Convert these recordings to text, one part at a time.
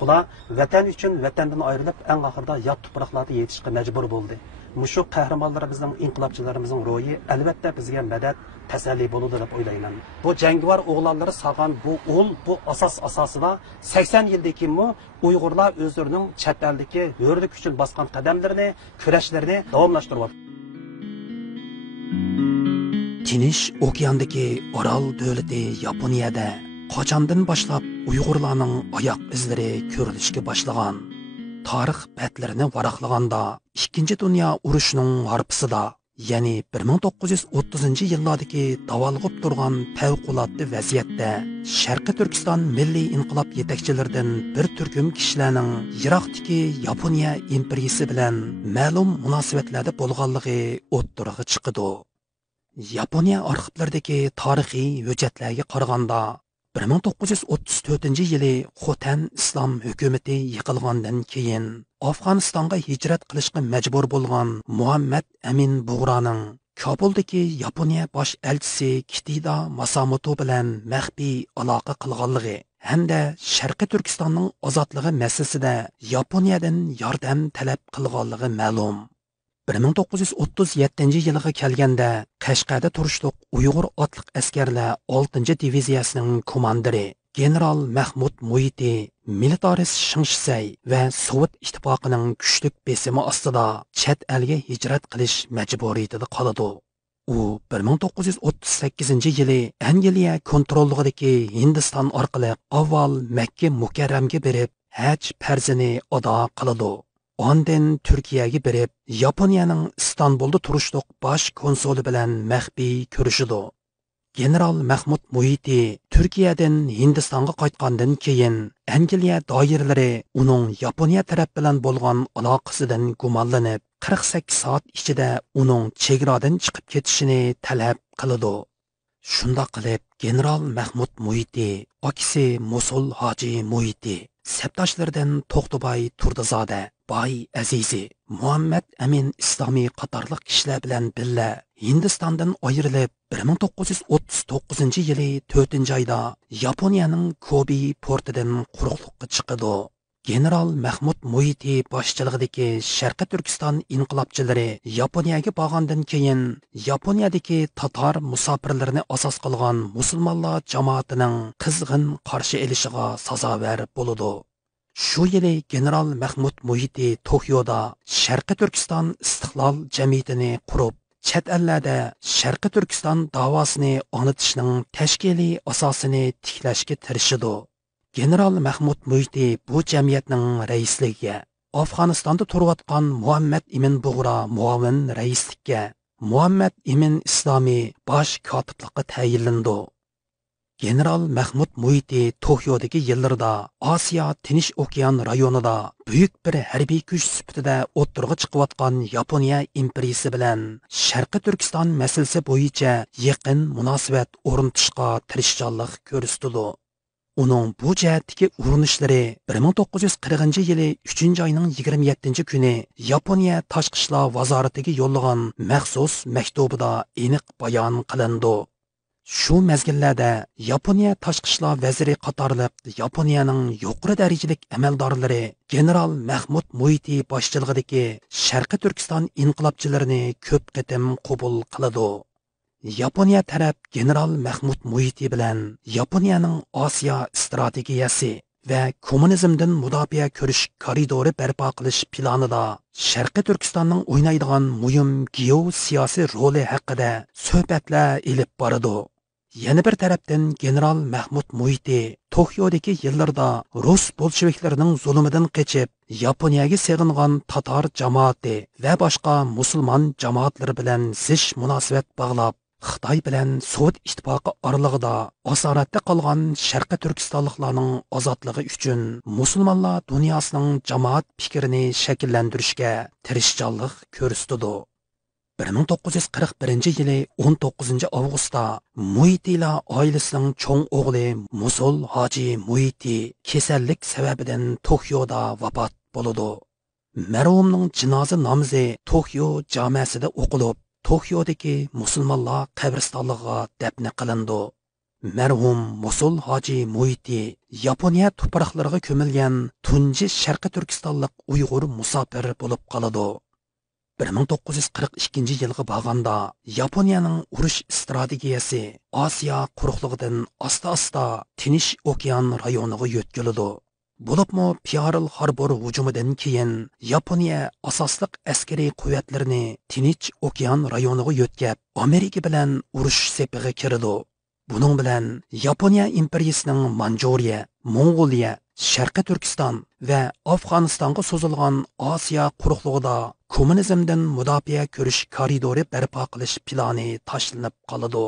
Bular vatan uchun vatandan ayrilib, eng oxirida yot tuproqlarda yetishishga majbur bo'ldi. Mushu qahramonlarimizning, inqilobchilarimizning ro'yi albatta bizga madad, tasalli bo'ladi deb o'ylayman. Bu jangovar o'g'lonlari sog'an bu bu asosida 80 yildan keyinmi Uyg'urlar o'zlarining chet eldagi hurlik uchun bosgan qadamlarini, kurashlarini davomlashtiryapti. Tinch okeandagi Orol davlati Yaponiyada qachondan boshlab Uyg'urlarning oyoq izlari ko'rilishga boshlagan. Tarix batlarini varaqlaganda 2-Dünya urushining harpisida, ya'ni 1930-yillardagi davolg'ib turgan favqulodda vaziyatda Sharqiy Turkiston milliy inqilob yetakchilaridan bir turkum kishilarning Iroqdagi Yaponiya imperiyasi bilan ma'lum munosabatlarda bo'lganligi o'ttirg'i chiqdi. Yaponiya arxivlaridagi tarixiy hujjatlarga qaraganda 1934-yili Xotan islom hukumati yiqilgandan keyin Afg'onistonga hijrat qilishga majbur bo'lgan Muhammad Amin Bug'roning Kobuldagi Yaponiya bosh elchisi Kitida Masamoto bilan maxfiy aloqa qilganligi hamda Sharqiy Turkistonning ozodligi masalasida Yaponiyadan yordam talab qilganligi ma'lum. 1937-yilga kelganda Qashqarda turishliq Uyg'ur otliq askarlar 6-diviziyasining komandiri general Mahmud Muiti, militarist Shingshay va Sovet ittifoqining kuchli besimi ostida chet elga hijrat qilish majburiyatida qoladi. U 1938-yili Angliya kontrolligidagi Hindiston orqali avval Makka mukarramga berib, haj farzini ado qiladi. Ondan Turkiyaga berib, Yaponiyaning Istanbulda turishliq bosh konsuli bilan maxfiy ko'rishidi. General Mahmud Muiti Turkiyadan Hindistonga qaytgandan keyin Angliya doiralari uning Yaponiya taraf bilan bo'lgan aloqasidan gumonlanib, 48 soat ichida uning chegaradan chiqib ketishini talab qiladi. Shunda qilib, General Mahmud Muiti, akisi Musul Hoji Muiti, sepdoshlaridan To'xtabay Turdizoda, Boy Azizi, Muhammad Amin Islomiy qatorliq kishilar bilan birga Hindistondan ayrilib 1939-yili 4-oyda Yaponiyaning Kobe portidan quruqlikka chiqadi. General Mahmud Muiti boshchiligidagi Sharqiy Turkiston inqilobchilari Yaponiyaga borgandan keyin Yaponiyadagi tatar musofirlarini asos qilgan musulmonlar jamoatining qizg'in qarshi elishiga sazovor bo'ladi. Shu yili General Mahmud Muiti Tokioda Sharqiy Turkiston istiqlol jamiyatini qurib, chet ellarda Sharqiy Turkiston davosini onitishning tashkiliy asosini tiklashga tirishadi. General Mahmud Muiti bu jamiyatning raisligiga, Afg'onistonda turayotgan Muhammad Amin Bug'ro muavin raislikka, Muhammad Amin Islomiy bosh kotiblikqa tayinlandi. General Mahmud Muiti Tokiodagi yillarda Osiyo Tinch okean rayonida buyuk bir harbiy kuch sifatida o'ttirg'i chiqayotgan Yaponiya imperiyasi bilan Sharqiy Turkiston masalasi bo'yicha yaqin munosabat o'rnatishga tirishchanlik ko'rsatdi. Uning bu jihatdagi urinishlari 1940-yili 3-oyning 27-kuni Yaponiya tashqi ishlar vazoratiga yo'llagan maxsus maktubida aniq bayon qilindi. Shu mezgillarda Yaponiya tashqi ishlar vaziri qatorliq Yaponiyaning yuqori darajalik amaldorlari General Mahmud Muiti boshchiligidagi Sharqiy Turkiston inqilobchilarini ko'p qatim qabul qiladi. Yaponiya taraf General Mahmud Muiti bilan Yaponiyaning Osiyo strategiyasi va kommunizmdan mudofaa ko'rish koridori barpo qilish planida Sharqiy Turkistonning o'ynaydigan muhim geosiyosiy roli haqida suhbatlar elib boradi. Yana bir tarafdan General Mahmud Muiti Tokiodagi yillarda Rus bolsheviklarining zulmidan qochib, Yaponiyaga sig'ingan tatar jamoati va boshqa musulmon jamoatlar bilan zish munosabat bog'lab, Xitoy bilan Sovet ittifoqi oralig'ida asoratda qolgan Sharqiy Turkistonliklarning ozodligi uchun musulmonlar dunyosining jamoat fikrini shakllantirishga tirishchanlik ko'rsatdi. 1941-yili 19-avgustda Muitila oilasining cho'ng o'g'li Musul Hoji Muiti kasallik sababidan Tokioda vafot bo'ldi. Marhumning jinoza namozi Tokio jamiasida o'qilib, Tokiodagi musulmonlar qabristonligiga dafn qilindi. Mərhum Mosul Hacı Muhiti Yaponiya tuproqlarına kömülgən tunji Şərqi Türkistonlik Uyg'ur musafir bo'lib qoladi. 1942 yılga bağanda Yaponiyaning urush strategiyasi Osiyo quruqligidan asta-asta Tinch okean rayoniga yo'tkiladi. Bo'libmi Pearl Harbor hujumidan keyin Yaponiya asosliq askariy quvvatlarini Tinch okean rayoniga yo'tkab Amerika bilan urush sepiga kirdi. Bunun bilan Yaponiya imperiyasining Manjuriya, Mongoliya, Sharqi Turkiston va Afg'onistonga so'zilgan Osiyo quruqligida kommunizmdan mudofaa ko'rish koridori barpo qilish plani tashlanib qoladi.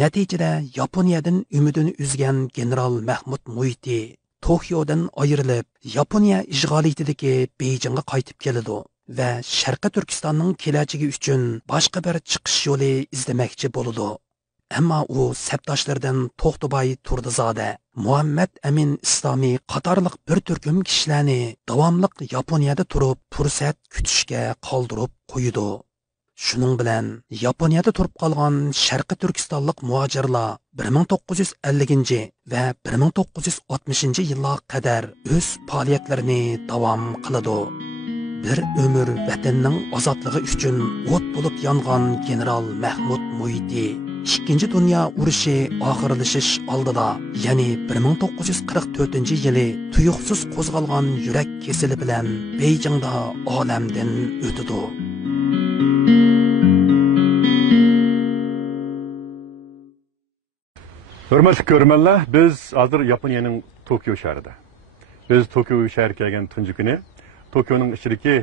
Natijada Yaponiyadan umidini uzgan general Mahmud Muhiti Tokiodan ayrilib, Yaponiya ishg'oliyatidagi Beijingga qaytib keladi va Sharqi Turkistonning kelajagi uchun boshqa bir chiqish yo'li izlamoqchi bo'ladi. Ammo u sabdoshlardan To'xtabay Turdizoda, Muhammad Amin Islomiy qatorliq bir turkum kishilarni davomliq Yaponiyada turib fursat kutishga qoldirib qo'ydi. Shuning bilan Yaponiyada turib qolgan Sharqi Turkistonlik muhojirlar 1950 va 1960 yillarga qadar o'z faoliyatlarini davom qiladi. Bir ömür vatanning ozodligi uchun o't bo'lib yongan general Mahmud Muhiti İkinci Dünya urushi oxirlashish oldida, ya'ni 1944-yili tuyuqsiz qo'zg'algan yurak kesili bilan Beijingda olamdan o'tdi. Hurmatli ko'rmanlar, biz hozir Yaponiyaning Tokio shahrida. Biz Tokio shahriga kelgan tunji kuni Tokioning ichidagi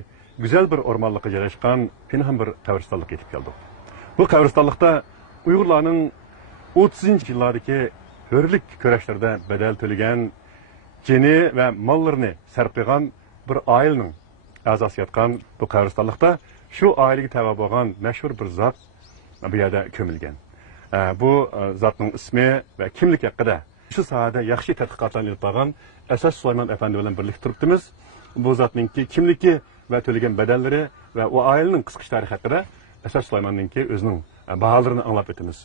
go'zal bir o'rmonlikqa joylashgan pinhon bir qabristonlikka yetib keldik. Bu qabristonlikda Uyg'urlarning 30-yillardagi hurlik kurashlarida bedel to'lagan jini va mollarini sarflagan bir oilaning a'zosi yotgan bu qabristonlikda shu oilaga tava bo'lgan mashhur bir zot bu yerda ko'milgan. Bu zotning ismi va kimligi haqida shu sohada yaxshi tadqiqotlarni olib borgan Asas Sulaymon afandi bilan birlikda turibmiz. Bu zotning kimligi va to'lagan badallari va u oilaning qisqa tarixi haqida Asas Sulaymonning o'zining baholarini anglab o'tamiz.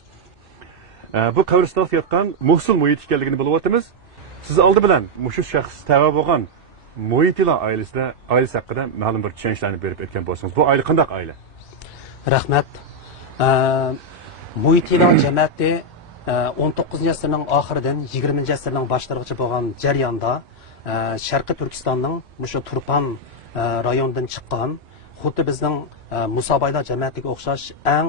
Bu qabristonda yotgan Mosul Muhiti ekanligini bilib o'tamiz. Siz oldi bilan mushu shaxs tava bo'lgan Muhitilar oilasi haqida ma'lum bir tushunchlarni berib o'tgan bo'lsangiz. Bu oila qanday oila? Rahmat. Muhitilar jamiyati 19-asrning oxiridan 20-asrning boshlarigacha bo'lgan jarayonda Sharqi Turkistonning mushu Turpan rayonidan chiqqan, xuddi bizning Musobaylar jamiyatiga o'xshash eng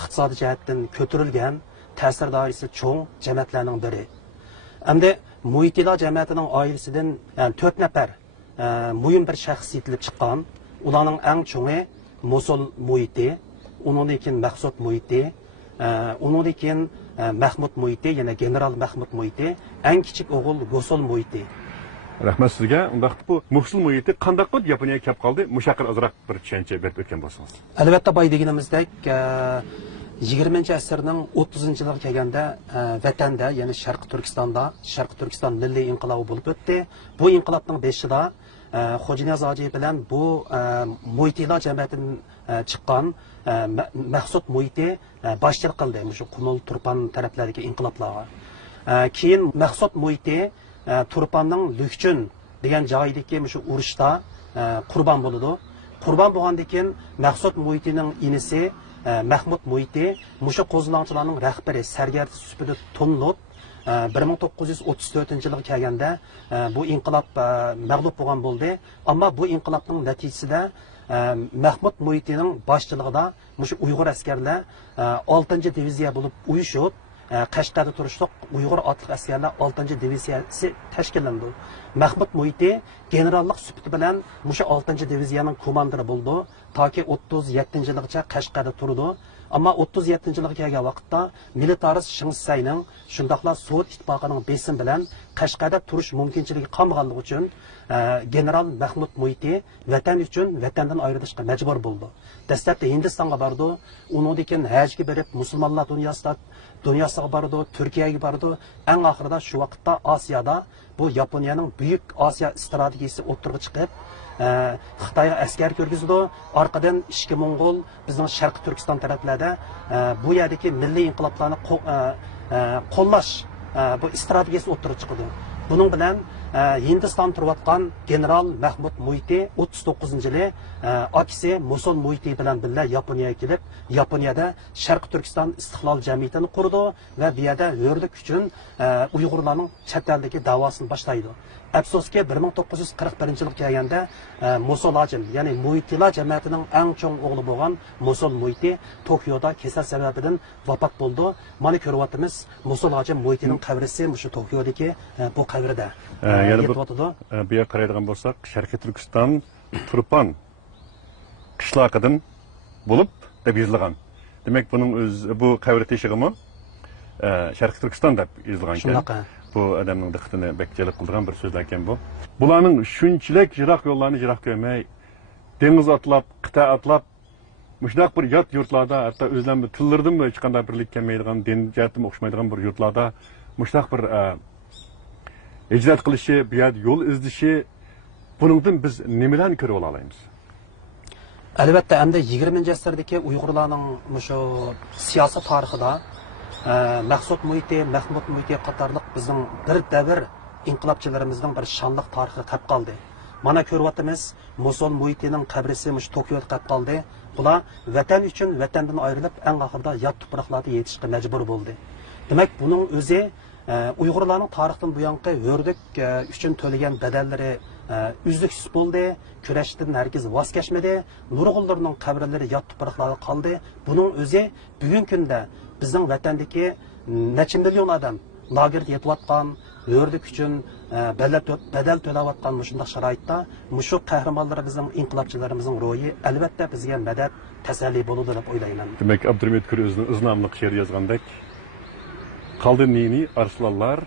iqtisodiy jihatdan ko'tarilgan, ta'sir doirasi cho'ng jamiyatlarning biri. Hamda Muhitilar jamiyatining oilasidan 4 nafar muhim bir shaxs yetilib chiqqan. Ularning eng cho'ngi Mosul Muhiti, undan keyin Maqsud Muhiti, undan keyin Mahmud Muhiti, yana general Mahmud Muhiti, eng kichik o'g'il Gosul Muhiti. Rahmat sizga. Unda bu Mosul Muhiti qanday qilib Yaponiyaga kelib qoldi? Mushaqir azroq bir tushuncha berib o'tgan bo'lsangiz. Albatta, boy deganimizdek 20-asrning 30-yillarga kelganda vatanda, ya'ni Sharqi Turkiston milliy inqilobi bo'lib o'tdi. Bu inqilobning beshida Xo'janiyaz hoji bilan bu Muhitilar jamiyatidan chiqqan Maqsud Muhiti boshchilik qildi shu Qumul Turpan taraflaridagi inqiloblarga. Keyin Maqsud Muhiti Turpanning Lükchun degan joydagi shu urushda qurbon bo'ldi. Qurbon bo'lgandan keyin Maqsud Muhitining inisi Mahmud Muhiti mushu qo'zg'olonchilarning rahbari sargard sifatida tonlib 1934-yilga kelganda bu inqilob mag'lub bo'lgan bo'ldi. Ammo bu inqilobning natijasida Mahmud Muhitining boshchiligida mushu Uyg'ur askarlar 6-diviziya bo'lib uyushib Qashqarda turishliq Uyg'ur otliq askarlar 6-diviziyasi tashkillandi. Mahmud Muhiti generallik sifati bilan mushu 6-diviziyaning komandiri bo'ldi, toki 37-yilgacha Qashqarda turdi. Ammo 37-yilga kelgan vaqtda militarist Shingsayning shundaqla Sovet ittifoqining besim bilan Qashqarda turish mumkinchiligi qolmaganligi uchun general Mahmud Muhiti vatan uchun vatandan ayrilishga majbur bo'ldi. Dastlabda Hindistonga bordi, undan keyin hajga berib musulmonlar dunyosiga bordi, Turkiyaga bordi. Eng oxirida shu vaqtda Osiyoda bu Yaponiyaning buyuk Osiyo strategiyasi o'ttirib chiqib, Xitoyga askar ko'rgizdi. Orqadan ishki Mo'ng'ol bizning Sharqiy Turkiston taraflarda bu yerdagi milliy inqiloblarni qo'llash bu strategiyasi o'ttirib chiqdi. Buning bilan Hindiston turayotgan general Mahmud Muhiti 39-yili akisi Mosul Muhiti bilan birga Yaponiyaga kelib, Yaponiyada Sharqiy Turkiston istiqlol jamiyatini qurdi va bu yerda hurlik uchun Uyg'urlarning chet eldagi davosini boshlaydi. Afsuski 1941-yilga kelganda Mosul Hajim, ya'ni Muhitilar jamiyatining eng chong o'g'li bo'lgan Mosul Muhiti Tokioda kasal sababidan vafot bo'ldi. Mana ko'ryapmiz, Mosul Hajim Muhitining qabrisi shu Tokiodagi bu qabrida. Yana bu yerga qaraydigan bo'lsak, Sharqiy Turkiston Turpan qishloqidan bo'lib deb yozilgan. Demak, buning bu qabr teshig'imi Sharqiy Turkiston deb yozilgan ekan. Bu adamning diqqatini bekjalib qildigan bir so'zlar ekan bu. Bularning shunchalik yiroq yo'llarni yiroq ko'rmay, dengiz atlab, qita atlab, mushunday bir yot yurtlarda, hatto o'zlarining tillaridan hech qanday birlik kelmaydigan, din jihatdan o'xshamaydigan bir yurtlarda mushunday bir ijrat qilishi, bu yerda yo'l izdishi, buningdan biz nimalarni ko'rib olamiz? Albatta, endi 20-asrdagi Uyg'urlarning shu siyosiy tarixida Mahmud Muhiti qatorliq bizning bir davr inqilobchilarimizning bir shonliq tarixi qolib qoldi. Mana ko'ryapmiz, Mosul Muhitining qabrisi shu Tokioda qolib qoldi. Bular vatan uchun vatandan ayrilib, eng oxirida yot tuproqlarda yetishga majbur bo'ldi. Demak, buning o'zi Uyg'urlarning tarixdan bu yanqi hurlik uchun to'lagan badallari uzluksiz bo'ldi, kurashdan hargiz voz kechmadi, nurg'unlarning qabrlari yot tuproqlarda qoldi. Buning o'zi bugungi kunda bizning vatandagi necha million odam lagerda yetayotgan, hurlik uchun badal to'layotgan shunday sharoitda mushu qahramonlar bizning inqilobchilarimizning ro'yi albatta bizga madad, tasalli bo'ladi deb o'ylayman. Demak, Abdurahmon Kuri o'zining uznomli she'r yozgandek, qoldi nini arslanlar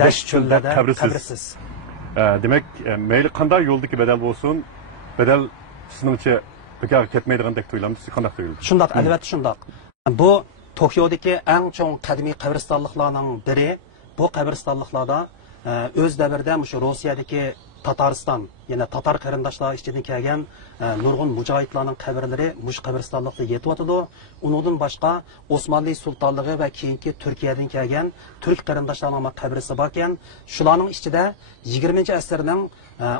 dash cho'llarda qabrsiz. Demak, mayli qanday yo'ldagi badal bo'lsin, badal sizningcha bekorga ketmaydigandek tuyulamsiz, qanday tuyuldi? Shundoq, albatta shundoq. Bu Tokiodagi eng chong qadimiy qabristonliklarning biri. Bu qabristonliklarda o'z davrida shu Rossiyadagi Tatariston, ya'ni Tatar qarindoshlar ichidan kelgan nurg'un mujohidlarning qabrlari mush qabristonlikda yetyotidi. Undan boshqa Osmonli sultonligi va keyingi Turkiyadan kelgan turk qarindoshlarning qabrisi bor ekan. Shularning ichida 20-asrning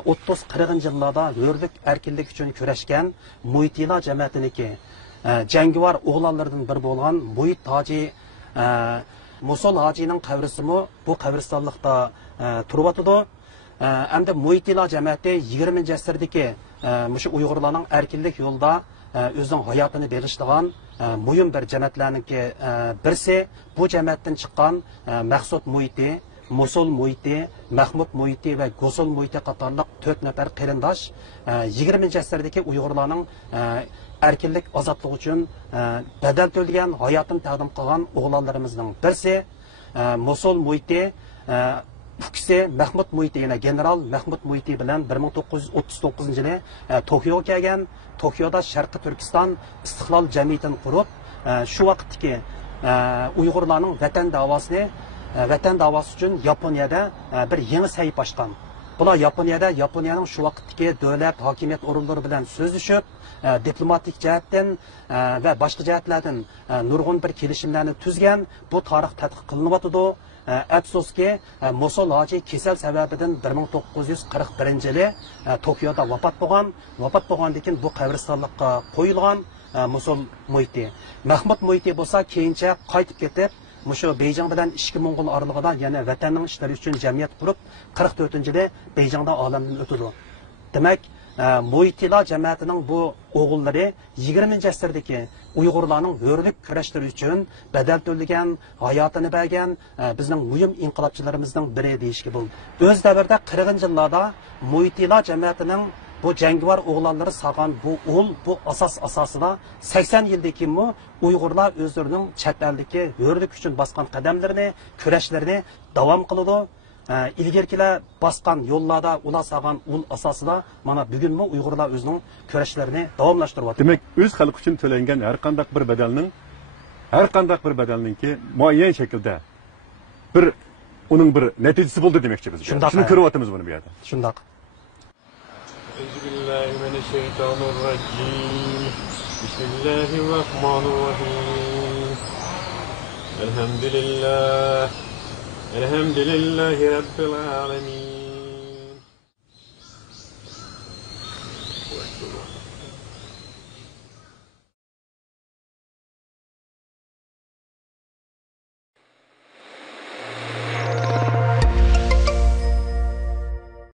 30-40 yillarda hurlik erkinlik uchun kurashgan Muhitilar jamiyatiniki jangivar o'g'lonlardan biri bo'lgan Muhit Hoji Mosul Hojining qabrisimi bu qabristonlikda turibdi. Hamda Muhitilar jamiyati 20-asrdagi shu Uyg'urlarning erkinlik yo'lida o'zining hayotini berishdigan muhim bir jamiyatlarningki birsi. Bu jamiyatdan chiqqan Maqsud Muhiti, Mosul Muhiti, Mahmud Muhiti va Gosul Muhiti qatorliq 4 nafar qarindosh 20-asrdagi Uyg'urlarning erkinlik ozodlik uchun badal to'lagan, hayotini taqdim qilgan o'g'lonlarimizning birsi Mosul Muhiti. Ukisi Mahmud Muhiti, yana general Mahmud Muhiti bilan 1939-yili Tokioga kelgan. Tokioda Sharqiy Turkiston istiqlol jamiyatini qurib, shu vaqtdagi Uyg'urlarning vatan davosi uchun Yaponiyada bir yangi sahifa ochgan. Bular Yaponiyaning shu vaqtdagi davlat hokimiyat o'rinlari bilan so'zlashib, diplomatik jihatdan va boshqa jihatlardan nurg'un bir kelishimlarni tuzgan. Bu tarix tadqiq qilinyapti. Afsuski, Mosul Hoji kasal sababidan 1941-yili Tokioda vafot bo'lgandan keyin bu qabristonlikqa qo'yilgan Mosul Muhiti. Mahmud Muhiti bo'lsa keyincha qaytib ketib, shu Beyjing bilan ishki Mo'ng'ol oralig'ida yana vatanning ishlari uchun jamiyat qurib, 44-yili Beyjingda olamdan o'tdi. Demak, Muhitilar jamiyatining bu o'g'illari 20-asrdagi Uyg'urlarning hurlik kurashlari uchun badal to'lagan, hayotini bergan bizning muhim inqilobchilarimizning biri deyishga bo'ladi. O'z davrida 40-yillarda Muhitilar jamiyatining bu jangivar o'g'lonlari saqan bu asosida 80 yildan keyin Uyg'urlar o'zlarining chet eldagi hurlik uchun bosgan qadamlarini, kurashlarini davom qiladi. ilgirkilar bosgan yo'llarda ular solgan ul asosida mana bugunmi Uyg'urlar o'zining kurashlarini davomlashtiryapti. Demak, o'z xalq uchun to'langan har qanday bir badalninki muayyan shaklda uning bir natijasi bo'ldi demoqchi biz. Shuni ko'ryapmiz buni bu yerda. Shundoq. Bismillahirrahmanirrahim. Elhamdülillahi Rabbil alamin.